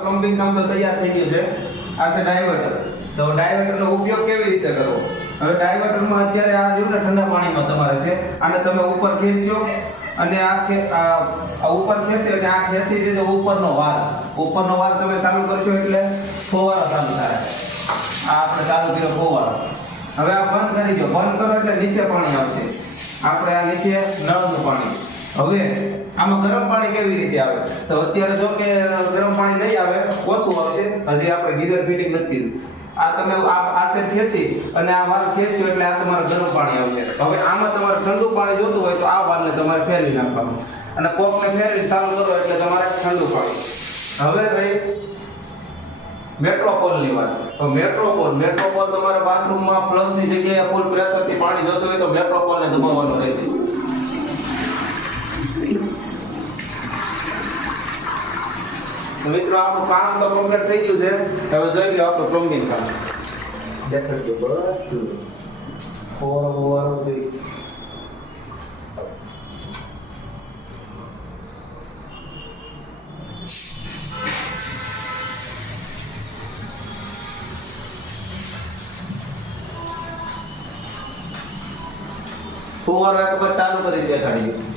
Plumbing કામ તો તૈયાર થઈ ગયું છે. આ છે ડાયવર્ટર. તો ડાયવર્ટરનો ઉપયોગ કેવી રીતે કરવો? હવે ડાયવર્ટરમાં અત્યારે આ જો ને ઠંડા પાણીમાં તમારે છે. આને તમે ઉપર ખેંચો અને આ ઉપર ખેંચી અને આ ખેંચી દીધો ઉપરનો વાલ તમે ચાલુ કરશો એટલે ફુવારો ચાલુ થાય. આ આપણે ચાલુ કર્યો ફુવારો. હવે આ બંધ કરી દો. બંધ કરો એટલે નીચે પાણી આવશે. આપણે આ નીચે નળનું પાણી. હવે આમાં ગરમ પાણી કેવી રીતે આવે? તો અત્યારે જો કે ગરમ પાણી નહીં આવે, ઓછું આવશે. હજી આપણે ગીઝર ફિટિંગ નથી. આ તમે આ સેટ ખેંચી અને આ વાલ ખેંચ્યો એટલે આ તમારે ગરમ પાણી આવશે. હવે આમાં તમારે ઠંડુ પાણી જોતું હોય તો આ વાલને તમારે ફેરવી નાખવાનું અને કોકને ફેરવી ચાલુ કરો એટલે તમારે ઠંડુ પાણી. હવે ભાઈ મેટ્રોપોલની વાત. તો મેટ્રોપોલ તમારે બાથરૂમમાં ફ્લશની જગ્યાએ ફૂલ પ્રેશરથી પાણી જોતું હોય તો મેટ્રોપોલને દબાવવાનું રહેશે. તો મિત્રો આપણું કામ તો કમ્પ્લીટ થઈ ગયું છે. હવે જોઈ લો આપણું પ્લમ્બિંગ કામ. દેખાડજો બધું. ફુવારો થઈ ફુવારો એક વખત ચાલુ કરી દેખાડી.